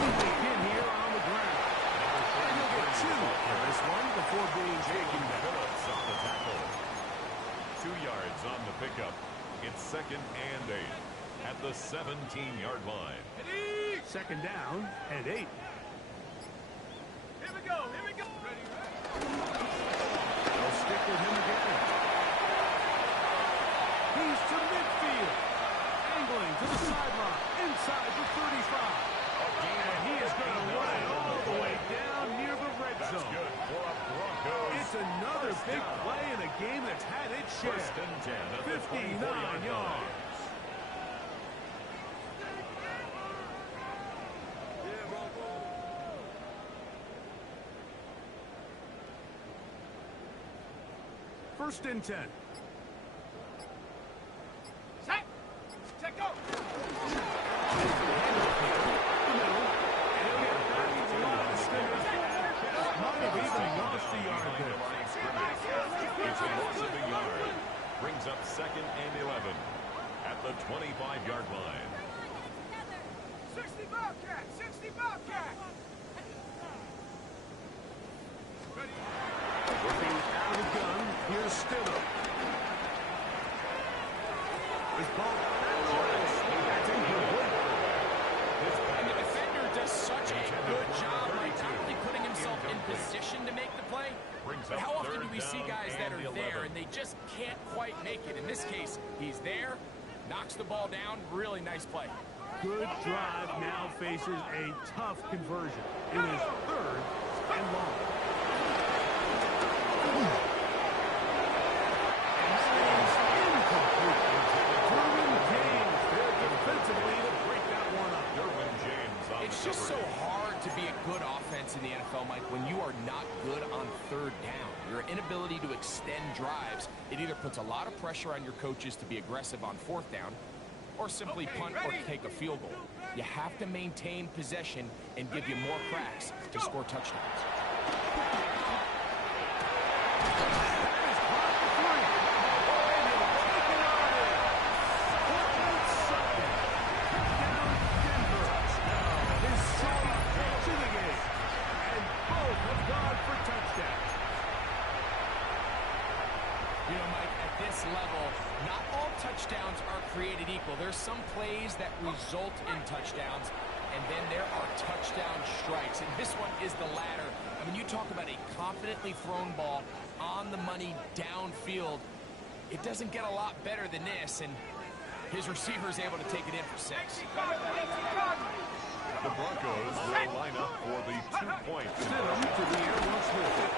Again here on the ground. And he'll get 2 for this one before being taken down. Phillips on the tackle. 2 yards on the pickup. It's 2nd and 8 at the 17-yard line. 2nd down and 8. Here we go. Here we go. Ready. They'll stick with him again. He's to midfield. Angling to the sideline. Inside the 35. And he is going to run it all the way down near the red That's zone. good for a Broncos. It's another big play in a game that's had its share. 1st and 10 at the 59 24-yard yards. line. First and 10. Set. Set. Go. Might have even lost the yard there. It's a loss of a yard. Brings up 2nd 2nd and 11 at the 25-yard line. 60 Bobcat! 60 Bobcat! Working out of the gun. Here's Stidham. This ball batted away. That's incomplete. And the defender does such a good job by not only putting himself in position to make the play, but how often do we see guys that are there and they just can't quite make it? In this case, he's there, knocks the ball down. Really nice play. Good drive now faces a tough conversion. It is 3rd and long. It's just so hard to be a good offense in the NFL, Mike, when you are not good on 3rd down. Your inability to extend drives, it either puts a lot of pressure on your coaches to be aggressive on 4th down or simply punt or take a field goal. You have to maintain possession and give you more cracks to score touchdowns. Level, not all touchdowns are created equal. There's some plays that result in touchdowns, and then there are touchdown strikes, and this one is the latter. I mean, you talk about a confidently thrown ball on the money downfield. It doesn't get a lot better than this, and his receiver is able to take it in for 6. The Broncos will line up for the 2-point. Stidham to the air once more.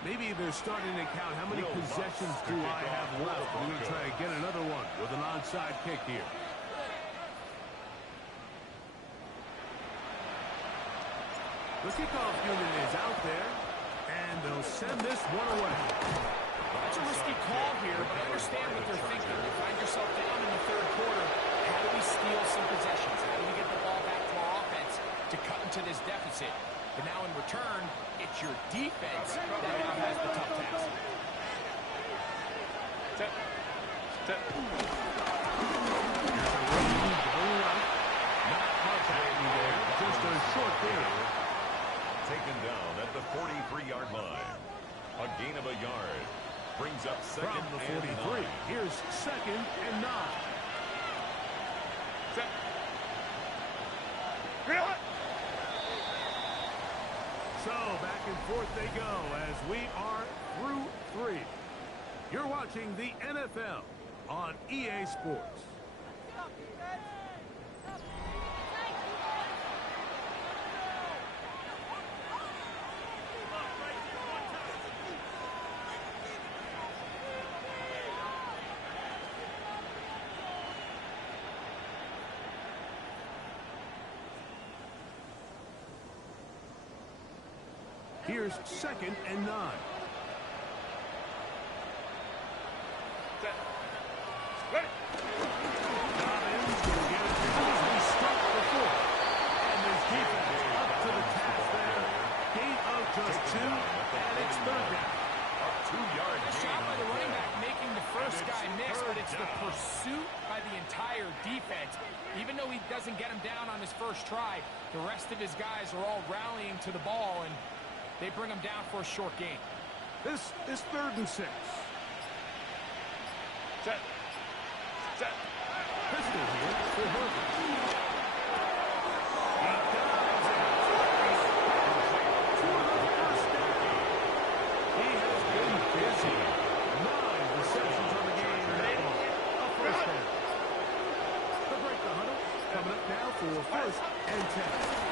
Maybe they're starting to count how many possessions do I have left. We're going to try to get another one with an onside kick here. The kickoff unit is out there, and they'll send this one away. That's a risky call here, but I understand what they're thinking. You find yourself down in the 3rd quarter. How do we steal some possessions? How do we get the ball back to our offense to cut into this deficit? But now in return, it's your defense that now has the tough task. Set. Not contacting there, just a short gain. Taken down at the 43-yard line. A gain of a yard. Brings up 2nd from the 43. Here's 2nd and 9. Set. So back and forth they go as we are through 3. You're watching the NFL on EA Sports. Here's 2nd and 9. Set. Ready. Dobbins will get it as we start the 4th. And there's defense up to the task there. Gain of just 2, and it's 3rd down. A 2-yard Nice gain job by on the running play. back making the first guy miss, but it's the pursuit by the entire defense. Even though he doesn't get him down on his first try, the rest of his guys are all rallying to the ball, and they bring him down for a short gain. This is 3rd and 6. Set. Set. Pistol here for Herbert. He dives in. To the first down. He has been busy. 9 receptions on the game. A first down. The break the huddle. Coming up now for 1st and 10.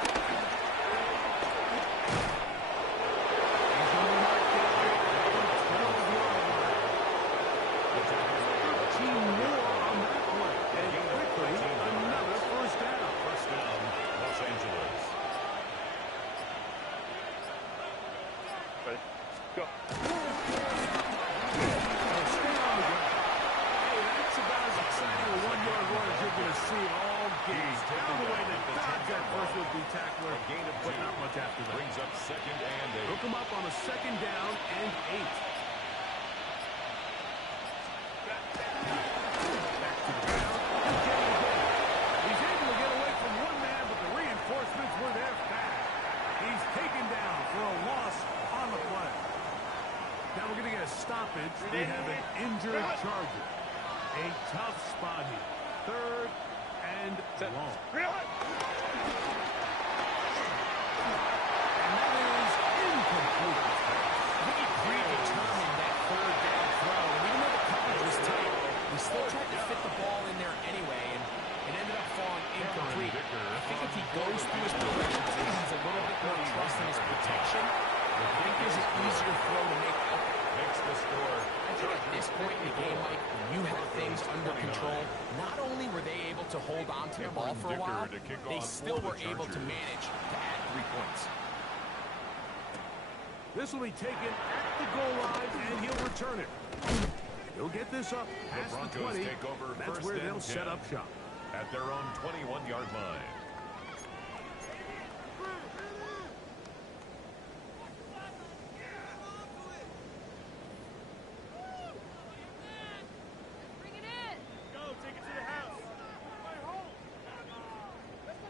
a tough spot here. Third and long. And that is incomplete. I think he predetermined that third down throw. And even though the coverage was tight, he still tried to fit the ball in there anyway, and it ended up falling incomplete. I think if he goes through his progressions and has a little bit more trust in his protection, I think there's an easier throw to make out there. Makes the score. I think at this point in the game, Mike, when you have things under control, not only were they able to hold on to the ball for a while, they still were able to manage to add 3 points. This will be taken at the goal line, and he'll return it. He'll get this up past the 20. Take over. That's where they'll set up shop. At their own 21-yard line.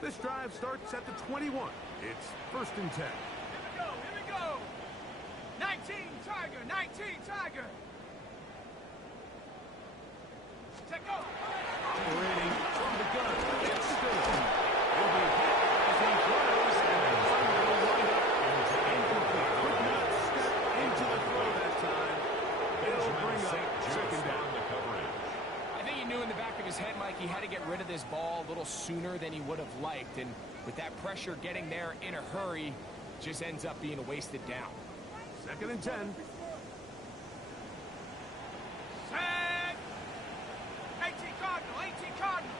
This drive starts at the 21. It's 1st and 10. Here we go. 19 Tiger, 19 Tiger. Check go. Operating from the gun. It's still. He'll be hit as he throws, and the run will wind up incomplete. Could not step into the throw that time. It'll bring up 2nd down. I think he knew in the back of his head, Mike, he had to get rid of this ball a little sooner than he would have liked. And with that pressure getting there in a hurry, just ends up being a wasted down. 2nd and 10. Set. 18 Cardinal, 18 Cardinal.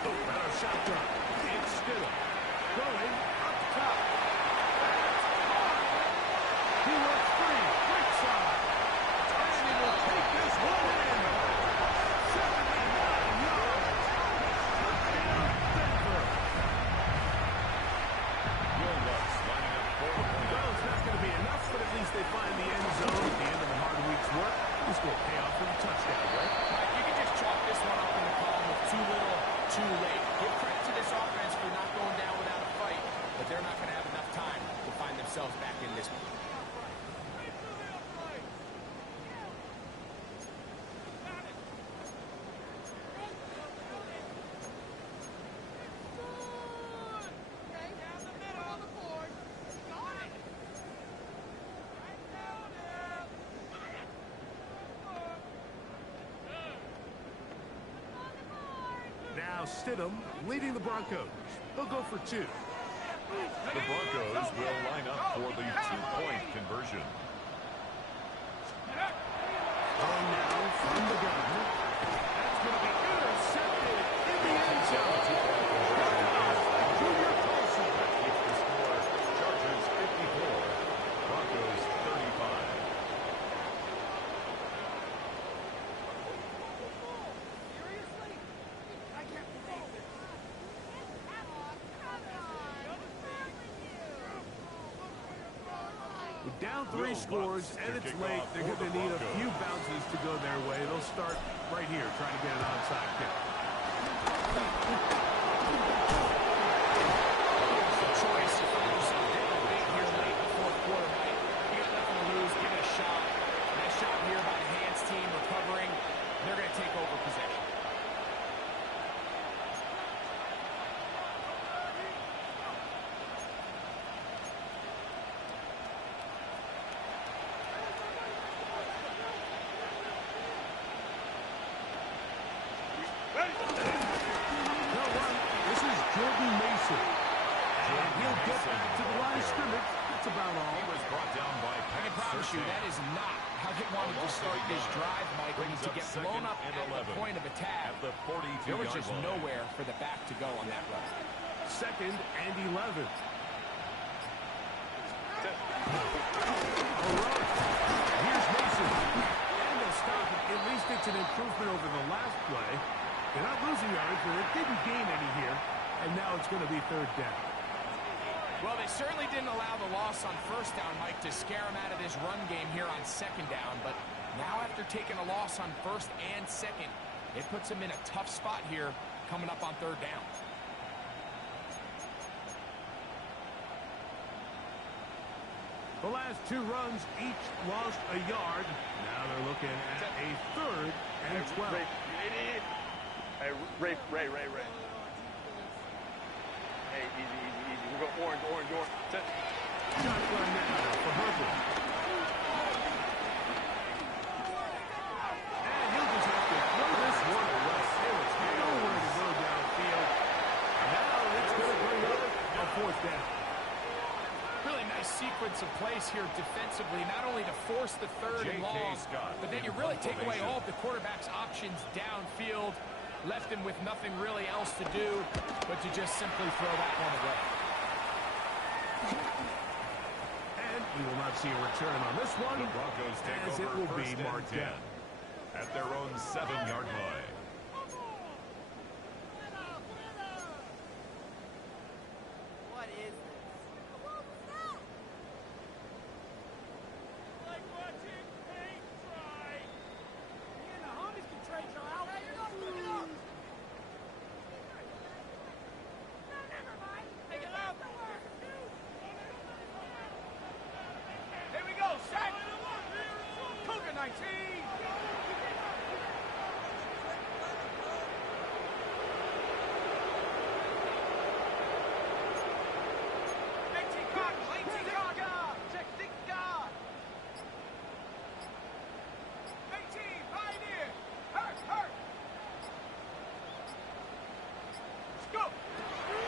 Better shotgun. It's still. Going up top. He went free. Quick side. And he will take this one in. 79 yards. Touchdown, Denver. Well, it's not going to be enough, but at least they find the end zone at the end of a hard week's work. This will pay off for the touchdown, right? Mike, you can just chalk this one up in the column with too little, too late. Give credit to this offense for not going down without a fight, but they're not going to have enough time to find themselves back in this one. Now Stidham leading the Broncos. They'll go for 2. The Broncos will line up for the 2-point conversion. Going now from the gun. That's going to be intercepted in the end zone. Junior Paulson. Keeps the score. Chargers 54. Broncos 35. Down 3 scores, and it's late. They're going to need a few bounces to go their way. They'll start right here, trying to get an onside kick. Choice if you do something big here late in the 4th quarter, Mike. You got nothing to lose. Give it a shot. Nice shot here by the hands team, recovering. They're going to take over possession. That is not how they wanted to start this drive, Mike. To get blown up at the point of attack, there was just nowhere for the back to go on that run. 2nd and 11. All right. Here's Mason. And they'll stop it. At least it's an improvement over the last play. They're not losing yards, but it didn't gain any here. And now it's going to be 3rd down. Well, they certainly didn't allow the loss on 1st down, Mike, to scare him out of this run game here on 2nd down. But now after taking a loss on 1st and 2nd, it puts him in a tough spot here coming up on 3rd down. The last two runs each lost a yard. Now they're looking at a 3rd and 12. Hey, Ray. Hey, easy. We go orange. Shotgun now for Herbert. And he'll just have to throw this one away. There was nowhere to go downfield. Now it's going to bring up a 4th down. Really nice sequence of plays here defensively, not only to force the 3rd and long, but then you really take away all of the quarterback's options downfield, left him with nothing really else to do but to just simply throw that one away. And we will not see a return on this one, The Broncos take as over it will be 1st and marked 10 down. at their own 7-yard line. What is this? Like watching paint dry. Me and the homies can trade you out. Hey, you're not looking up. No, never mind. Take it up. Here we go, set. Cougar 19.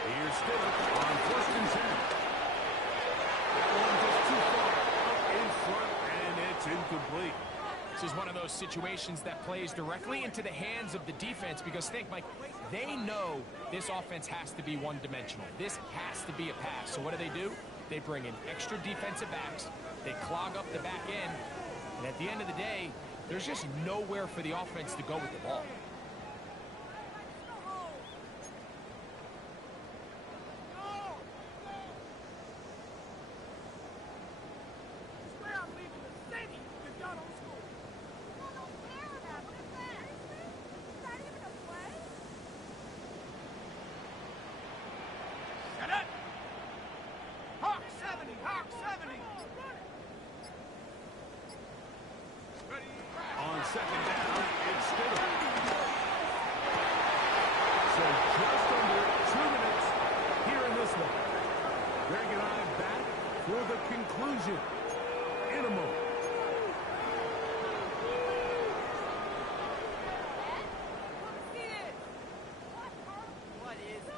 Here's Stidham on 1st and 10. That one just too far up in front, and it's incomplete. This is one of those situations that plays directly into the hands of the defense because think, Mike, they know this offense has to be one-dimensional. This has to be a pass. So what do? They bring in extra defensive backs. They clog up the back end. And at the end of the day, there's just nowhere for the offense to go with the ball. Swear I'm leaving the city if y'all don't score. Shut up! Hawk 70! Hawk 70! On 2nd down, it's Stidham. So just under 2 minutes here in this one. Greg and I back for the conclusion in a moment. What is it?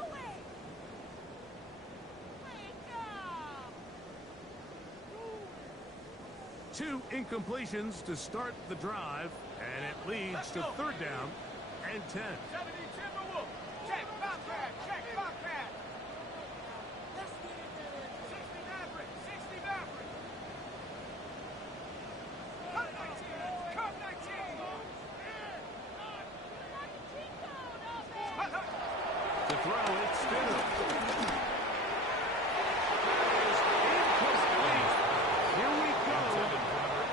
2 incompletions to start the drive, and it leads to 3rd down and 10. 70 Timberwolf! Check Bobcat! Check Bobcat! 60 Maverick! 60 Maverick! Cut 19! Cut 19! To throw, it's Stidham. Here we go.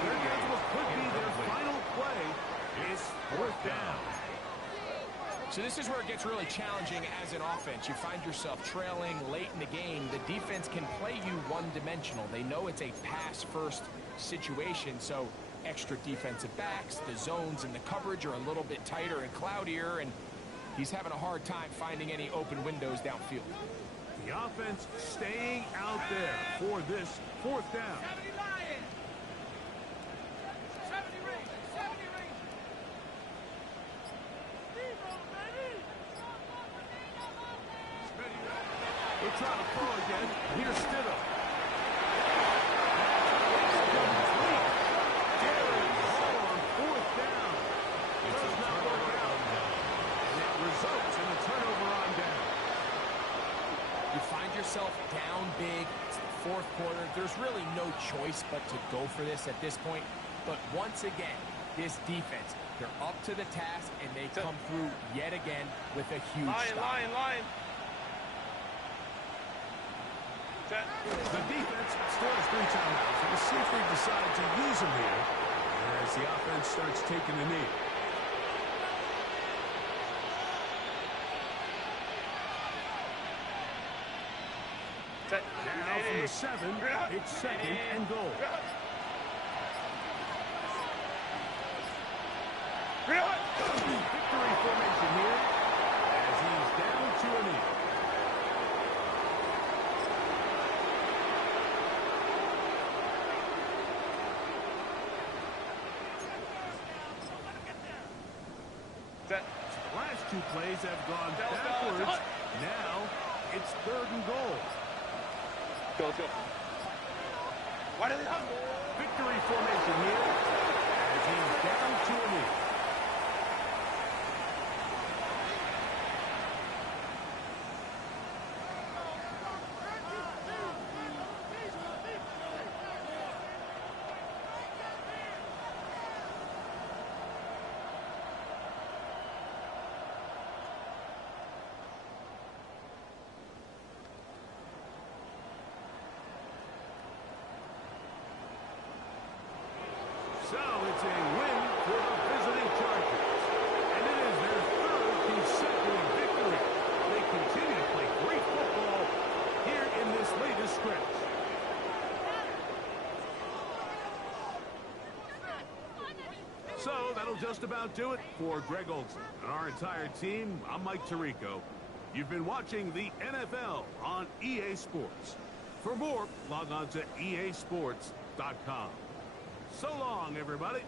There goes what could be their final play. It's 4th down. So this is where it gets really challenging as an offense. You find yourself trailing late in the game. The defense can play you one-dimensional. They know it's a pass-first situation, so extra defensive backs, the zones and the coverage are a little bit tighter and cloudier, and he's having a hard time finding any open windows downfield. The offense staying out there for this 4th down. 70 Lions! 70 Rangers! 70 Rangers! They'll try to throw again. Here's Stidham. On 4th down. Does not work out. And it results in a turnover on down. You find yourself down big. It's the 4th quarter. There's really no choice but to go for this at this point. But once again, this defense, they're up to the task, and they come through yet again with a huge stop. Lion. The defense still has 3 timeouts. We'll see if they decide to use them here as the offense starts taking the knee. Now from the 7. It's second and goal. Victory formation here as he's down to a knee. Set. The last 2 plays have gone backwards. Now it's 3rd and goal. Go, let's go. Why did they have Victory formation here as he's down to a knee. So it's a win for the visiting Chargers. And it is their 3rd consecutive victory. They continue to play great football here in this latest stretch. So that'll just about do it for Greg Olson and our entire team. I'm Mike Tirico. You've been watching the NFL on EA Sports. For more, log on to easports.com. So long, everybody.